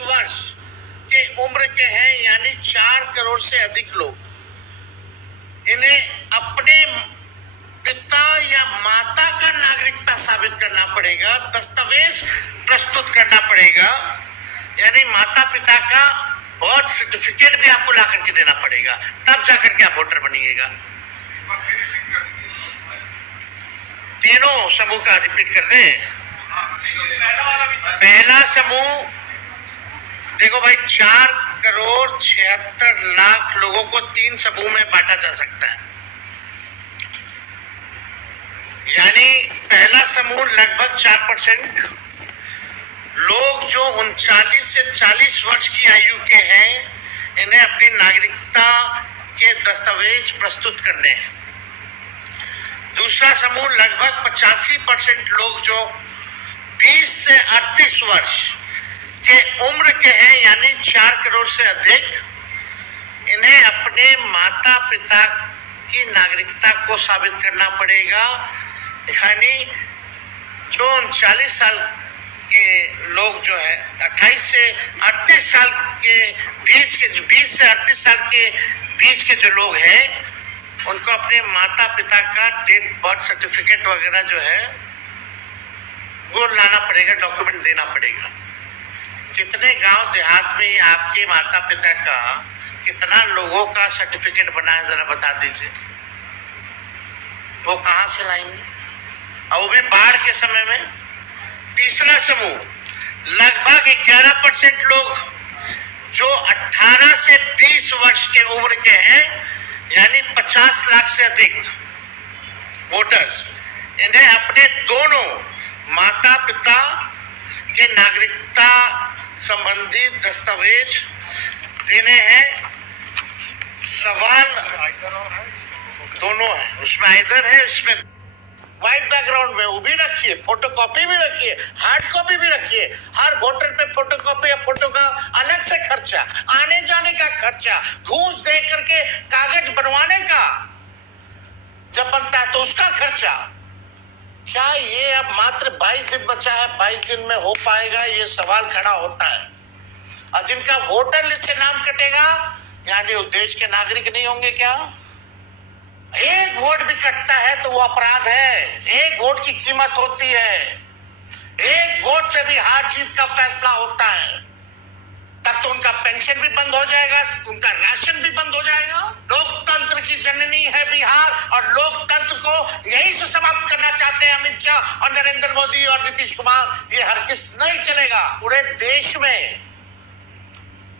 वर्ष के उम्र के हैं, यानी 4 करोड़ से अधिक लोग, इन्हें अपने पिता या माता का नागरिकता साबित करना पड़ेगा, दस्तावेज प्रस्तुत करना पड़ेगा, यानी माता पिता का बर्थ सर्टिफिकेट भी आपको ला करके देना पड़ेगा, तब जाकर के आप वोटर बनिएगा। तीनों समूह का रिपीट कर दें। पहला समूह देखो भाई, 4 करोड़ 76 लाख लोगों को 3 समूह में बांटा जा सकता है। यानी पहला समूह लगभग 4% लोग जो 39 से 40 वर्ष की आयु के हैं, इन्हें अपनी नागरिकता के दस्तावेज प्रस्तुत करने हैं। दूसरा समूह लगभग 85% लोग जो 20 से 38 वर्ष के उम्र के हैं, यानी 4 करोड़ से अधिक, इन्हें अपने माता पिता की नागरिकता को साबित करना पड़ेगा। यानी जो 39 साल के लोग जो है 28 से 38 साल के बीच के, 20 से 38 साल के बीच के जो लोग हैं, उनको अपने माता पिता का डेट बर्थ सर्टिफिकेट वगैरह जो है वो लाना पड़ेगा, डॉक्यूमेंट देना पड़ेगा। कितने गांव देहात में आपके माता पिता का, कितना लोगों का सर्टिफिकेट बना है, जरा बता दीजिए। वो कहां से लाएंगे, और वो भी बाढ़ के समय में। तीसरा समूह लगभग 11% लोग जो 18 से 20 वर्ष के उम्र के हैं, यानी 50 लाख से अधिक वोटर्स, इन्हें अपने दोनों माता पिता के नागरिकता संबंधी दस्तावेज देने हैं। सवाल दोनों है, उसमें आइदर है, इसमें व्हाइट बैकग्राउंड में वो भी रखिए, फोटोकॉपी भी रखिए, हार्ड कॉपी भी रखिए। हर वोटर पे फोटोकॉपी या फोटो का अलग से खर्चा, आने जाने का खर्चा, घूस दे करके कागज बनवाने का जब बनता है तो उसका खर्चा। क्या ये अब मात्र 22 दिन बचा है, 22 दिन में हो पाएगा, ये सवाल खड़ा होता है। और जिनका वोटर लिस्ट से नाम कटेगा, यानी उस देश के नागरिक नहीं होंगे क्या? एक वोट भी कटता है तो वो अपराध है। एक वोट की कीमत होती है, एक वोट से भी हार जीत का फैसला होता है। तब तो उनका पेंशन भी बंद हो जाएगा, उनका राशन भी बंद हो जाएगा। लोकतंत्र की जननी है बिहार, और लोकतंत्र को यही से समाप्त करना चाहते हैं अमित शाह और नरेंद्र मोदी और नीतीश कुमार। ये हरगिज नहीं चलेगा। पूरे देश में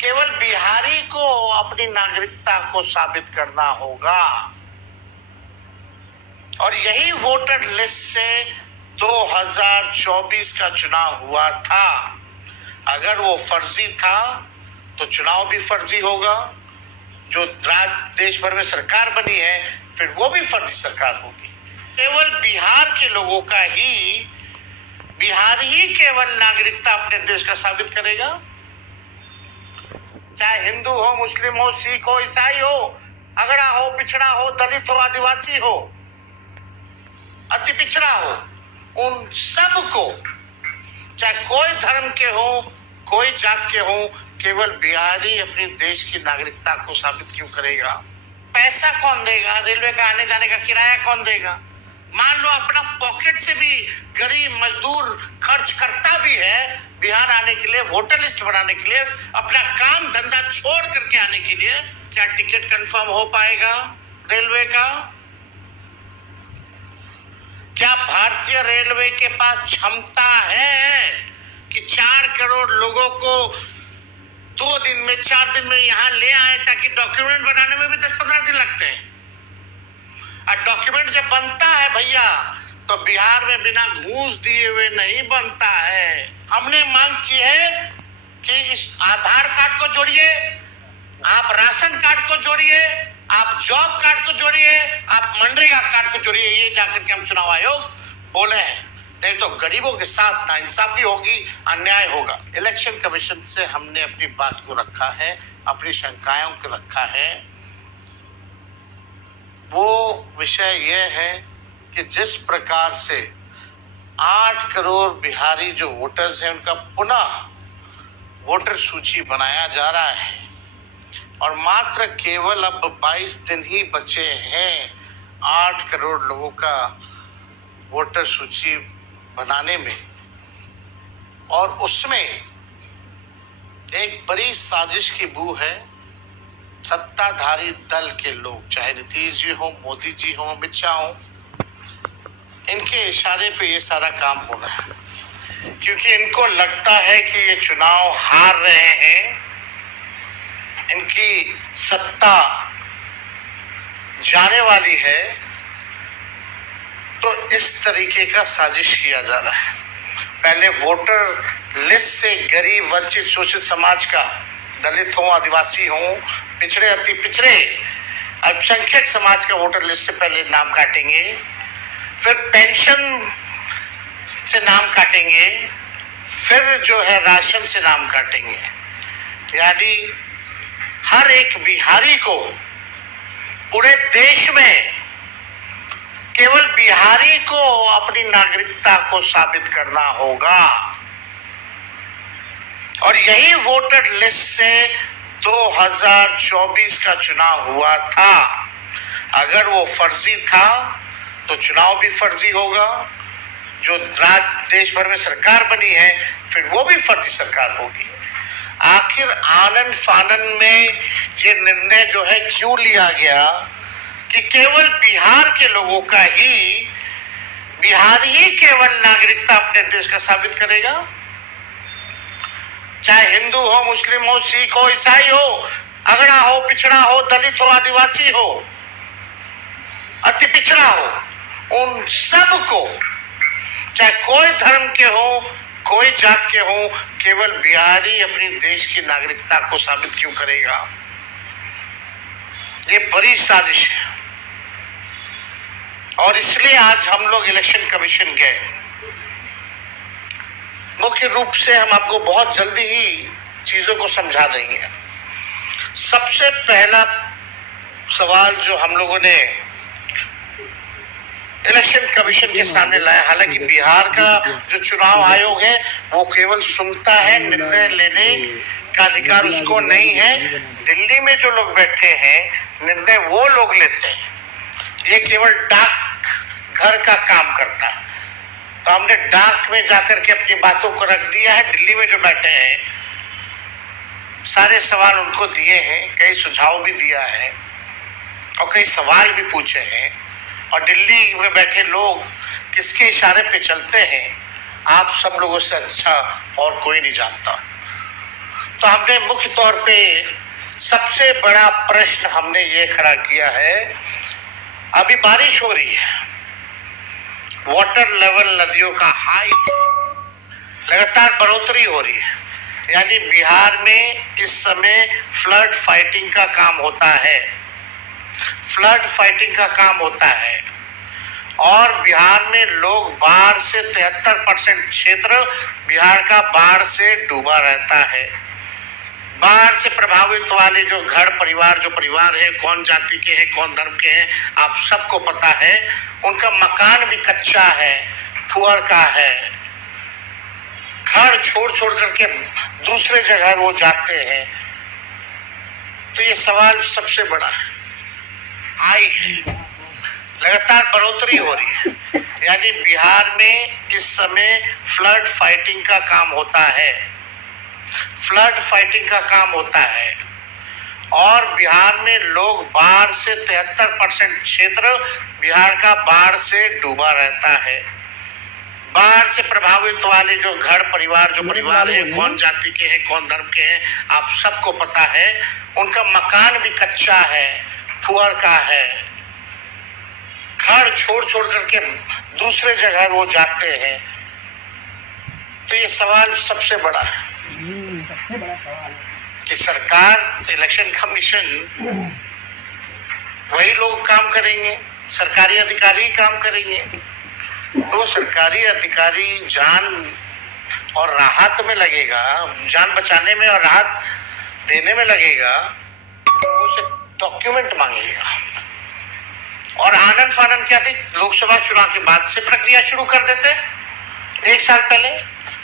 केवल बिहारी को अपनी नागरिकता को साबित करना होगा, और यही वोटर लिस्ट से 2024 का चुनाव हुआ था। अगर वो फर्जी था तो चुनाव भी फर्जी होगा। जो देश भर में सरकार बनी है, फिर वो भी फर्जी सरकार होगी। केवल बिहार के लोगों का ही, बिहार ही केवल नागरिकता अपने देश का साबित करेगा। चाहे हिंदू हो, मुस्लिम हो, सिख हो, ईसाई हो, अगड़ा हो, पिछड़ा हो, दलित हो, आदिवासी हो, अति पिछड़ा हो, उन सबको, चाहे कोई धर्म के हो, कोई जात के हो, केवल बिहारी अपने देश की नागरिकता को साबित क्यों करेगा? पैसा कौन देगा? रेलवे का आने जाने का किराया कौन देगा? मान लो अपना पॉकेट से भी गरीब मजदूर खर्च करता भी है बिहार आने के लिए, वोटर लिस्ट बनाने के लिए, अपना काम धंधा छोड़ करके आने के लिए, क्या टिकट कंफर्म हो पाएगा रेलवे का? क्या भारतीय रेलवे के पास क्षमता है कि 4 करोड़ लोगों को 2 दिन में, 4 दिन में यहां ले आए, ताकि डॉक्यूमेंट बनाने में भी 10-15 दिन लगते हैं। और डॉक्यूमेंट जब बनता है भैया, तो बिहार में बिना घूस दिए हुए नहीं बनता है। हमने मांग की है कि इस आधार कार्ड को जोड़िए, आप राशन कार्ड को जोड़िए, आप जॉब कार्ड को जोड़िए, आप मनरेगा कार्ड को जोड़िए। ये जाकर के हम चुनाव आयोग बोले हैं, नहीं तो गरीबों के साथ नाइंसाफी होगी, अन्याय होगा। इलेक्शन कमीशन से हमने अपनी बात को रखा है, अपनी शंकाओं को रखा है। वो विषय यह है कि जिस प्रकार से 8 करोड़ बिहारी जो वोटर्स हैं, उनका पुनः वोटर सूची बनाया जा रहा है और मात्र केवल अब 22 दिन ही बचे हैं 8 करोड़ लोगों का वोटर सूची बनाने में, और उसमें एक बड़ी साजिश की बू है। सत्ताधारी दल के लोग, चाहे नीतीश जी हो, मोदी जी हो, अमित शाह हो, इनके इशारे पे ये सारा काम हो रहा है, क्योंकि इनको लगता है कि ये चुनाव हार रहे हैं, इनकी सत्ता जाने वाली है, तो इस तरीके का साजिश किया जा रहा है। पहले वोटर लिस्ट से गरीब, वंचित, शोषित समाज का, दलित हो, आदिवासी हो, पिछड़े, अति पिछड़े, अल्पसंख्यक समाज का वोटर लिस्ट से पहले नाम काटेंगे, फिर पेंशन से नाम काटेंगे, फिर जो है राशन से नाम काटेंगे। यानी हर एक बिहारी को पूरे देश में केवल बिहारी को अपनी नागरिकता को साबित करना होगा। और यही वोटर लिस्ट से 2024 का चुनाव हुआ था। अगर वो फर्जी था तो चुनाव भी फर्जी होगा। जो देश भर में सरकार बनी है, फिर वो भी फर्जी सरकार होगी। आखिर आनन फानन में ये निर्णय जो है क्यों लिया गया कि केवल बिहार के लोगों का ही, बिहार ही केवल नागरिकता अपने देश का साबित करेगा? चाहे हिंदू हो, मुस्लिम हो, सिख हो, ईसाई हो, अगड़ा हो, पिछड़ा हो, दलित हो, आदिवासी हो, अति पिछड़ा हो, उन सब को, चाहे कोई धर्म के हो, कोई जात के हो, केवल बिहारी अपनी देश की नागरिकता को साबित क्यों करेगा? ये बड़ी साजिश है। और इसलिए आज हम लोग इलेक्शन कमीशन गए। मुख्य रूप से हम आपको बहुत जल्दी ही चीजों को समझा देंगे। सबसे पहला सवाल जो हम लोगों ने इलेक्शन कमीशन के सामने लाया, हालांकि बिहार का जो चुनाव आयोग है वो केवल सुनता है, निर्णय लेने का अधिकार उसको नहीं है। दिल्ली में जो लोग बैठे हैं, निर्णय वो लोग लेते हैं। ये केवल डाक घर का काम करता है। तो हमने डाक में जाकर के अपनी बातों को रख दिया है। दिल्ली में जो बैठे हैं, सारे सवाल उनको दिए हैं, कई सुझाव भी दिया है और कई सवाल भी पूछे हैं। और दिल्ली में बैठे लोग किसके इशारे पे चलते हैं, आप सब लोगों से अच्छा और कोई नहीं जानता। तो हमने मुख्य तौर पे सबसे बड़ा प्रश्न हमने ये खड़ा किया है, अभी बारिश हो रही है, वाटर लेवल नदियों का हाइट लगातार बढ़ोतरी हो रही है, यानी बिहार में इस समय फ्लड फाइटिंग का काम होता है, फ्लड फाइटिंग का काम होता है। और बिहार में लोग बाढ़ से 73% क्षेत्र बिहार का बाढ़ से डूबा रहता है। बाढ़ से प्रभावित वाले जो घर परिवार, जो परिवार है, कौन जाति के हैं, कौन धर्म के हैं, आप सबको पता है। उनका मकान भी कच्चा है, फुहर का है, घर छोड़ छोड़ करके दूसरे जगह वो जाते हैं। तो ये सवाल सबसे बड़ा है, आई है, लगातार बढ़ोतरी हो रही है, यानी बिहार में इस समय फ्लड फाइटिंग का काम होता है, फ्लड फाइटिंग का काम होता है। और बिहार में लोग बाढ़ से 73% क्षेत्र बिहार का बाढ़ से डूबा रहता है। बाढ़ से प्रभावित वाले जो घर परिवार, जो परिवार है, कौन जाति के हैं, कौन धर्म के हैं, आप सबको पता है। उनका मकान भी कच्चा है, फुहर का है, घर छोड़ छोड़ करके दूसरे जगह वो जाते हैं। तो ये सवाल सबसे बड़ा है, सबसे बड़ा सवाल है कि सरकार, इलेक्शन कमीशन, वही लोग काम करेंगे, सरकारी अधिकारी काम करेंगे। तो सरकारी अधिकारी जान और राहत में लगेगा, जान बचाने में और राहत देने में लगेगा, तो उसे डॉक्यूमेंट मांगेगा। और आनन फानन क्या थी, लोकसभा चुनाव के बाद से प्रक्रिया शुरू कर देते 1 साल पहले।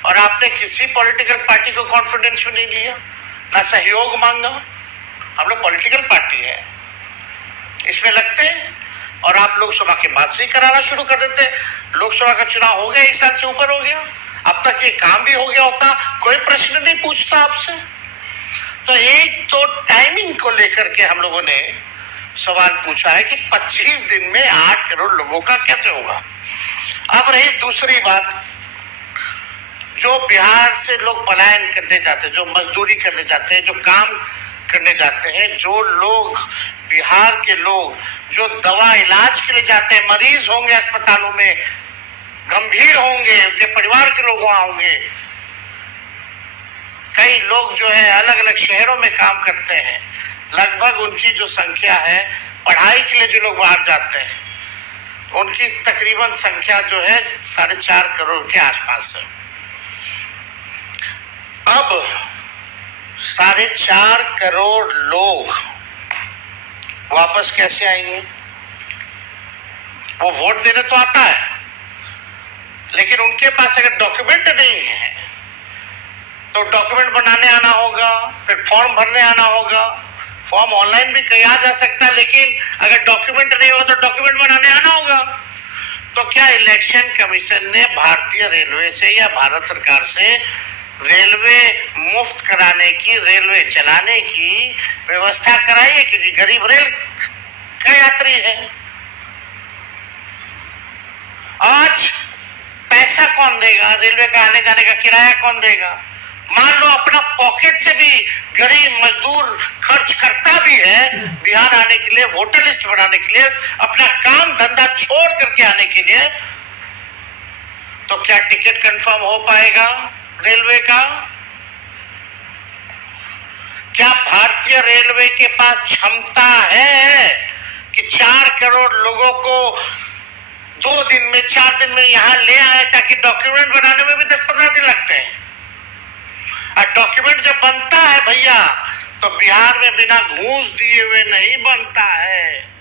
और आपने किसी पॉलिटिकल पार्टी को कॉन्फिडेंस में नहीं लिया, ना सहयोग मांगा। हम लोग पॉलिटिकल पार्टी है, इसमें लगते और आप लोकसभा के बाद से ही कराना शुरू कर देते। लोकसभा का चुनाव हो गया, 1 साल से ऊपर हो गया, अब तक ये काम भी हो गया होता, कोई प्रश्न नहीं पूछता आपसे। तो एक तो टाइमिंग को लेकर के हम लोगों ने सवाल पूछा है कि 25 दिन में 8 करोड़ लोगों का कैसे होगा। अब रही दूसरी बात, जो बिहार से लोग पलायन करने जाते हैं, जो मजदूरी करने जाते हैं, जो काम करने जाते हैं, जो लोग बिहार के लोग जो दवा इलाज के लिए जाते हैं, मरीज होंगे अस्पतालों में, गंभीर होंगे, उनके परिवार के लोग वहां होंगे, कई लोग जो है अलग अलग शहरों में काम करते हैं, लगभग उनकी जो संख्या है, पढ़ाई के लिए जो लोग बाहर जाते हैं, उनकी तकरीबन संख्या जो है 4.5 करोड़ के आसपास है। अब 4.5 करोड़ लोग वापस कैसे आएंगे? वो वोट देने तो आता है, लेकिन उनके पास अगर डॉक्यूमेंट नहीं है तो डॉक्यूमेंट बनाने आना होगा, फिर फॉर्म भरने आना होगा। फॉर्म ऑनलाइन भी किया जा सकता है, लेकिन अगर डॉक्यूमेंट नहीं होगा तो डॉक्यूमेंट बनाने आना होगा। तो क्या इलेक्शन कमीशन ने भारतीय रेलवे से या भारत सरकार से रेलवे मुफ्त कराने की, रेलवे चलाने की व्यवस्था कराई है? क्योंकि गरीब रेल का यात्री है। आज पैसा कौन देगा? रेलवे का आने जाने का किराया कौन देगा? मान लो अपना पॉकेट से भी गरीब मजदूर खर्च करता भी है बिहार आने के लिए, वोटर लिस्ट बनाने के लिए, अपना काम धंधा छोड़ करके आने के लिए, तो क्या टिकट कंफर्म हो पाएगा रेलवे का? क्या भारतीय रेलवे के पास क्षमता है कि 4 करोड़ लोगों को 2 दिन में, 4 दिन में यहां ले आए, ताकि डॉक्यूमेंट बनाने में भी 10-15 दिन लगते हैं। और डॉक्यूमेंट जब बनता है भैया, तो बिहार में बिना घूस दिए हुए नहीं बनता है।